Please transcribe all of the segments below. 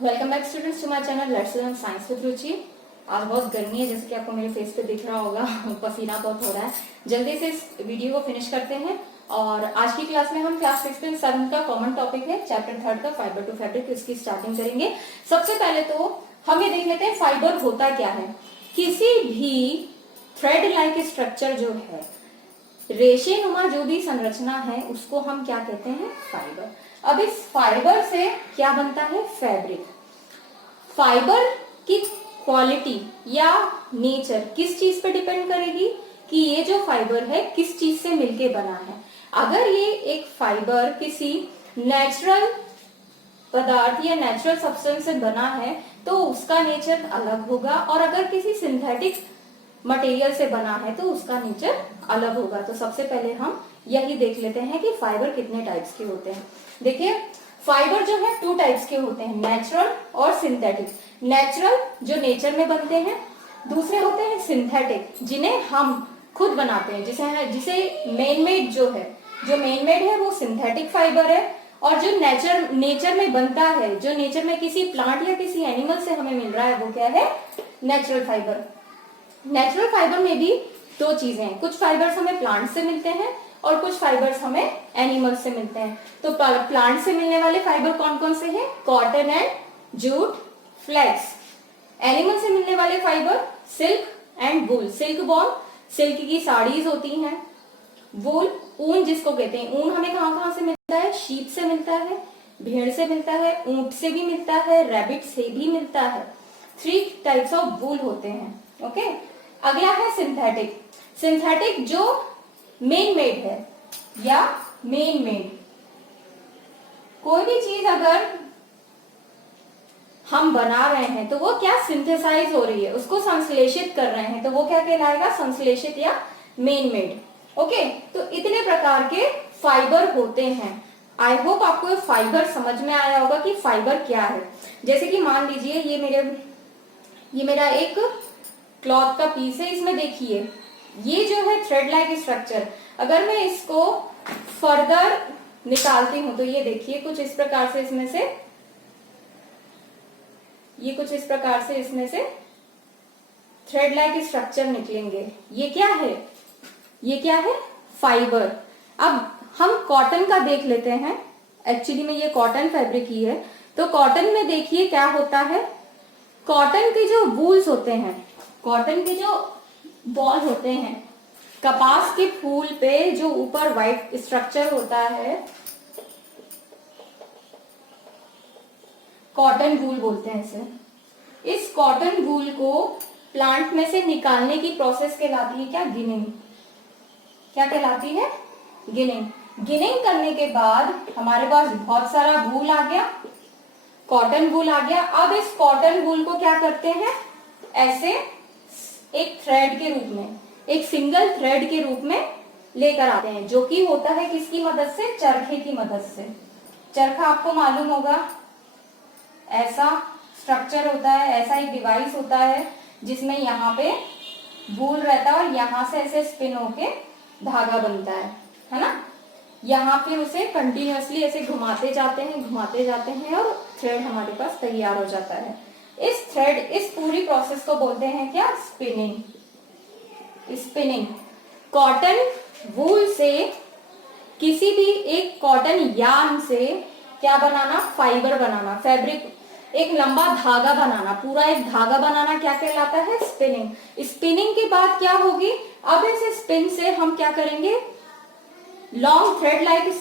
Welcome back students to my channel let's learn science with Ruchi. आज बहुत गर्मी है, जैसे कि आपको मेरे फेस पे दिख रहा होगा पसीना बहुत हो रहा है। जल्दी से इस वीडियो को फिनिश करते हैं और आज की क्लास में हम क्लास 6 एंड 7 का कॉमन टॉपिक है चैप्टर 3 का फाइबर टू फैब्रिक, इसकी स्टार्टिंग करेंगे। सबसे पहले तो हम ये देख लेते हैं फाइबर होता क्या है। किसी भी थ्रेड लाइक स्ट्रक्चर जो है, रेशेनुमा जो भी संरचना है, उसको हम क्या कहते हैं? फाइबर। अब इस फाइबर से क्या बनता है? फैब्रिक। फाइबर की क्वालिटी या नेचर किस चीज पे डिपेंड करेगी कि ये जो फाइबर है किस चीज से मिलके बना है। अगर ये एक फाइबर किसी नेचुरल पदार्थ या नेचुरल सब्सटेंस से बना है तो उसका नेचर अलग होगा, और अगर किसी सिंथेटिक मटेरियल से बना है तो उसका नेचर अलग होगा। तो सबसे पहले हम यही देख लेते हैं कि फाइबर कितने टाइप्स के होते हैं। देखिए, फाइबर जो है 2 टाइप्स के होते हैं, नेचुरल और सिंथेटिक। नेचुरल जो नेचर में बनते हैं, दूसरे होते हैं सिंथेटिक जिन्हें हम खुद बनाते हैं। जिसे मैन मेड जो मैन मेड है वो सिंथेटिक फाइबर है, और जो नेचर में बनता है, जो नेचर में किसी प्लांट या किसी एनिमल से हमें मिल रहा है, वो क्या है? Natural fibre. नेचुरल फाइबर में भी 2 चीजें हैं, कुछ फाइबर्स हमें प्लांट से मिलते हैं और कुछ फाइबर्स हमें एनिमल से मिलते हैं। तो प्लांट से मिलने वाले फाइबर कौन कौन से हैं? Cotton and jute, flax. Animal से मिलने वाले fibre silk and wool. Silk बॉर्न, सिल्क की साड़ीज होती हैं। वूल, ऊन जिसको कहते हैं। ऊन हमें कहाँ कहाँ से मिलता है? शीप से मिलता है, भेड़ से मिलता है, ऊंट से भी मिलता है, रैबिट से भी मिलता है। 3 टाइप्स ऑफ वूल होते हैं। ओके, अगला है सिंथेटिक। सिंथेटिक जो मेन मेड है या मेन मेड। कोई भी चीज अगर हम बना रहे हैं तो वो क्या सिंथेसाइज हो रही है, उसको संश्लेषित कर रहे हैं, तो वो क्या कहलाएगा? संश्लेषित या मेन मेड। ओके, तो इतने प्रकार के फाइबर होते हैं। आई होप आपको फाइबर समझ में आया होगा कि फाइबर क्या है। जैसे कि मान लीजिए ये मेरा एक क्लॉथ का पीस है। इसमें देखिए ये जो है थ्रेड लाइक स्ट्रक्चर, अगर मैं इसको फर्दर निकालती हूं तो ये देखिए कुछ इस प्रकार से इसमें से थ्रेड लाइक स्ट्रक्चर निकलेंगे। ये क्या है? फाइबर। अब हम कॉटन का देख लेते हैं। एक्चुअली में ये कॉटन फैब्रिक ही है। तो कॉटन में देखिए क्या होता है। कॉटन के जो वूल्स होते हैं, कॉटन के जो बॉल होते हैं, कपास के फूल पे जो ऊपर व्हाइट स्ट्रक्चर होता है, कॉटन वूल बोलते हैं इसे। इस कॉटन वूल को प्लांट में से निकालने की प्रोसेस कहलाती है क्या? गिनिंग। क्या कहलाती है? गिनिंग। गिनिंग करने के बाद हमारे पास बहुत सारा वूल आ गया, कॉटन वूल आ गया। अब इस कॉटन वूल को क्या करते हैं? ऐसे एक थ्रेड के रूप में, एक सिंगल थ्रेड के रूप में लेकर आते हैं, जो कि होता है किसकी मदद से? चरखे की मदद से। चरखा आपको मालूम होगा, ऐसा स्ट्रक्चर होता है, ऐसा एक डिवाइस होता है जिसमें यहाँ पे वूल रहता है और यहाँ से ऐसे स्पिन होके धागा बनता है ना। यहाँ फिर उसे कंटिन्यूअसली ऐसे घुमाते जाते हैं और थ्रेड हमारे पास तैयार हो जाता है। इस पूरी प्रोसेस को बोलते हैं क्या? स्पिनिंग। कॉटन वूल से, किसी भी एक कॉटन यार्न से क्या बनाना? फाइबर बनाना, फैब्रिक, एक लंबा धागा बनाना, पूरा एक धागा बनाना क्या कहलाता है? स्पिनिंग। स्पिनिंग के बाद क्या होगी? अब इस स्पिन से हम क्या करेंगे? लॉन्ग थ्रेड लाइक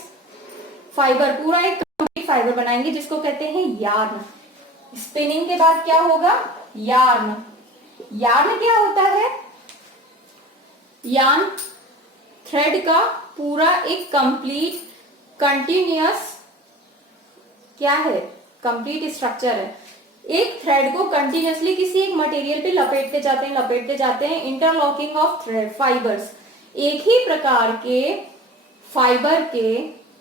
फाइबर, पूरा एक कंप्लीट फाइबर बनाएंगे जिसको कहते हैं यार्न। स्पिनिंग के बाद क्या होगा? यार्न। यार्न क्या होता है? यार्न थ्रेड का पूरा एक कंप्लीट कंटिन्यूअस क्या है? कंप्लीट स्ट्रक्चर है। एक थ्रेड को कंटिन्यूअसली किसी एक मटेरियल पे लपेटते जाते हैं। Interlocking of thread fibres. एक ही प्रकार के फाइबर के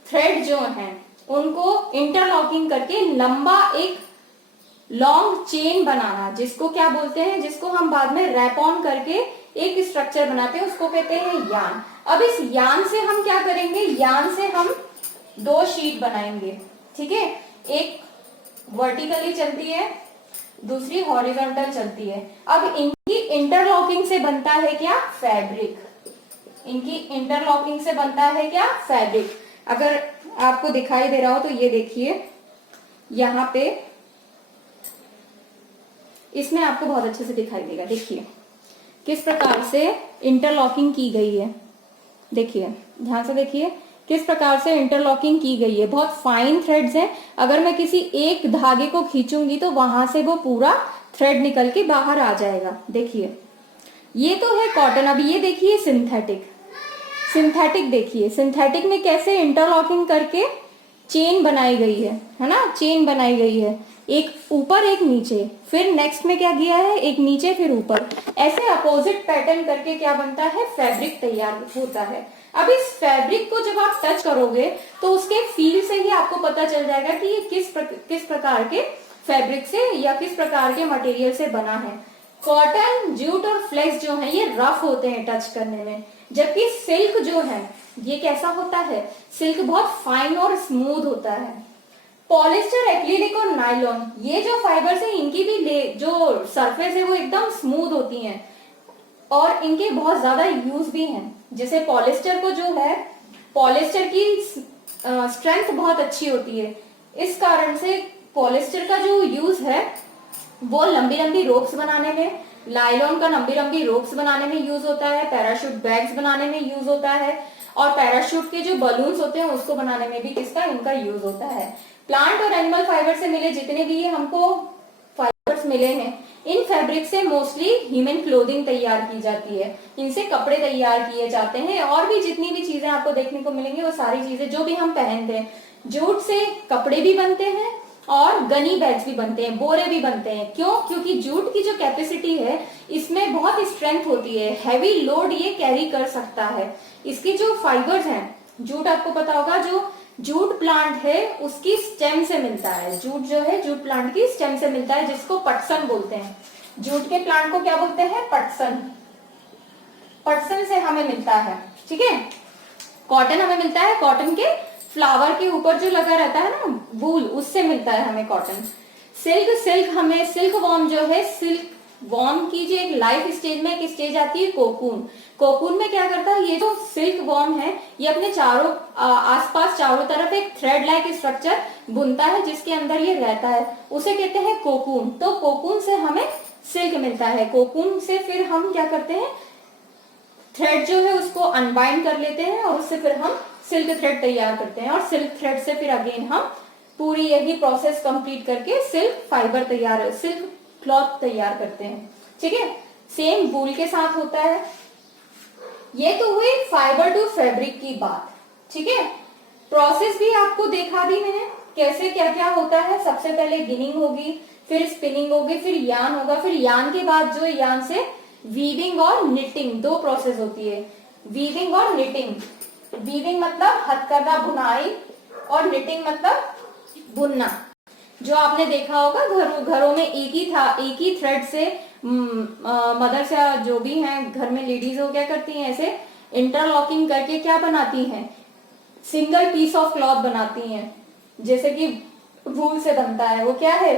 थ्रेड जो हैं उनको इंटरलॉकिंग करके लंबा एक लॉन्ग चेन बनाना, जिसको क्या बोलते हैं? जिसको हम बाद में रैप ऑन करके एक स्ट्रक्चर बनाते हैं, उसको कहते हैं यार्न। अब इस यार्न से हम क्या करेंगे? यार्न से हम 2 शीट बनाएंगे। ठीक है, एक वर्टिकली चलती है, दूसरी हॉरिजॉन्टल चलती है। अब इनकी इंटरलॉकिंग से बनता है क्या? फैब्रिक। इनकी इंटरलॉकिंग से बनता है क्या? फैब्रिक। अगर आपको दिखाई दे रहा हो तो ये देखिए, यहां पे इसमें आपको बहुत अच्छे से दिखाई देगा। देखिए किस प्रकार से इंटरलॉकिंग की गई है। देखिए ध्यान से देखिए किस प्रकार से इंटरलॉकिंग की गई है। बहुत फाइन थ्रेड्स हैं। अगर मैं किसी एक धागे को खींचूंगी तो वहां से वो पूरा थ्रेड निकल के बाहर आ जाएगा। देखिए ये तो है कॉटन। अभी ये देखिए सिंथेटिक। सिंथेटिक देखिए, सिंथेटिक में कैसे इंटरलॉकिंग करके चेन बनाई गई है ना? चेन बनाई गई है, एक ऊपर एक नीचे, फिर नेक्स्ट में क्या किया है, एक नीचे फिर ऊपर, ऐसे अपोजिट पैटर्न करके क्या बनता है? फैब्रिक तैयार होता है। अब इस फैब्रिक को जब आप टच करोगे तो उसके फील से ही आपको पता चल जाएगा कि ये किस प्रकार के फैब्रिक से या किस प्रकार के मटेरियल से बना है। कॉटन, जूट और फ्लेक्स जो है ये रफ होते हैं टच करने में, जबकि सिल्क जो है ये कैसा होता है? सिल्क बहुत फाइन और स्मूथ होता है। पॉलिस्टर, एक्रिलिक और नायलॉन, ये जो फाइबर्स है इनकी भी जो सरफेस है वो एकदम स्मूथ होती हैं और इनके बहुत ज्यादा यूज भी हैं। जैसे पॉलिस्टर को जो है, पॉलिस्टर की स्ट्रेंथ बहुत अच्छी होती है, इस कारण से पॉलिस्टर का जो यूज है वो लंबी लंबी रोप्स बनाने में, नायलॉन का लंबी लंबी रोप्स बनाने में यूज होता है, पैराशूट बैग्स बनाने में यूज होता है, और पैराशूट के जो बलून्स होते हैं उसको बनाने में भी किसका? इनका यूज होता है। प्लांट और एनिमल फाइबर से मिले जितने भी ये हमको फाइबर्स मिले हैं, इन फैब्रिक से मोस्टली ह्यूमन क्लोथिंग तैयार की जाती है, इनसे कपड़े तैयार किए जाते हैं, और भी जितनी भी चीजें आपको देखने को मिलेंगी वो सारी चीजें जो भी हम पहनते हैं, जूट से कपड़े भी बनते हैं और गनी बैग्स भी बनते हैं, बोरे भी बनते हैं। क्यों? क्योंकि जूट की जो कैपेसिटी है इसमें बहुत स्ट्रेंथ होती है, हैवी लोड ये कैरी कर सकता है। इसके जो फाइबर्स हैं, जूट आपको पता होगा, जो जूट प्लांट है उसकी स्टेम से मिलता है। जूट जो है जूट प्लांट की स्टेम से मिलता है, जिसको पटसन बोलते हैं। जूट के प्लांट को क्या बोलते हैं? पटसन। पटसन से हमें मिलता है, ठीक है। कॉटन हमें मिलता है, कॉटन के फ्लावर के ऊपर जो लगा रहता है ना वूल, उससे मिलता है हमें कॉटन। सिल्क हमें, सिल्क वॉर्म जो है, सिल्क वॉर्म की जो एक लाइफ स्टेज में एक स्टेज आती है कोकून। कोकून में क्या करता है, ये जो सिल्क वॉर्म है ये अपने चारों आसपास चारों तरफ एक थ्रेड लाइक स्ट्रक्चर बुनता है, जिसके अंदर ये रहता है, उसे कहते हैं कोकून। तो कोकून से हमें सिल्क मिलता है। कोकून से फिर हम क्या करते हैं, थ्रेड जो है उसको अनबाइंड कर लेते हैं और उससे फिर हम सिल्क थ्रेड तैयार करते हैं, और सिल्क थ्रेड से फिर अगेन हम पूरी यही प्रोसेस कंप्लीट करके सिल्क फाइबर तैयार, सिल्क क्लॉथ तैयार करते हैं, ठीक है। सेम वूल के साथ होता है। ये तो हुई फाइबर टू फैब्रिक की बात, ठीक है। प्रोसेस भी आपको दिखा दी मैंने, कैसे क्या क्या होता है। सबसे पहले गिनिंग होगी, फिर स्पिनिंग होगी, फिर यान होगा, फिर यान के बाद जो यान से वीविंग और निटिंग, दो प्रोसेस होती है, वीविंग और निटिंग। वीविंग मतलब हथकरघा बुनाई और निटिंग मतलब बुनना। जो आपने देखा होगा घरों में एक ही थ्रेड से मदर्स या जो भी हैं घर में लेडीज हो क्या करती हैं, ऐसे इंटरलॉकिंग करके क्या बनाती हैं, सिंगल पीस ऑफ क्लॉथ बनाती हैं, जैसे कि वूल से बनता है, वो क्या है,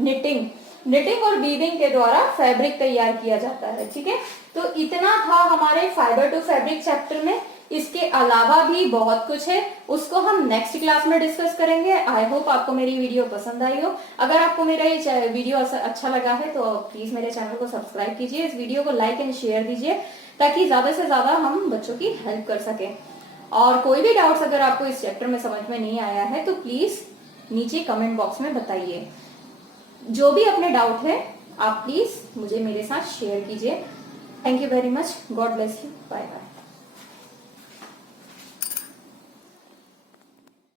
निटिंग। निटिंग और वीविंग के द्वारा फैब्रिक तैयार किया जाता है, ठीक है। तो इतना था हमारे फाइबर टू फैब्रिक चैप्टर में। इसके अलावा भी बहुत कुछ है, उसको हम नेक्स्ट क्लास में डिस्कस करेंगे। आई होप आपको मेरी वीडियो पसंद आई हो। अगर आपको मेरा ये वीडियो अच्छा लगा है तो प्लीज मेरे चैनल को सब्सक्राइब कीजिए, इस वीडियो को लाइक एंड शेयर दीजिए, ताकि ज्यादा से ज्यादा हम बच्चों की हेल्प कर सके। और कोई भी डाउट्स अगर आपको इस चैप्टर में समझ में नहीं आया है तो प्लीज नीचे कमेंट बॉक्स में बताइए। जो भी अपने डाउट है आप प्लीज मुझे मेरे साथ शेयर कीजिए। Thank you very much. God bless you. Bye bye.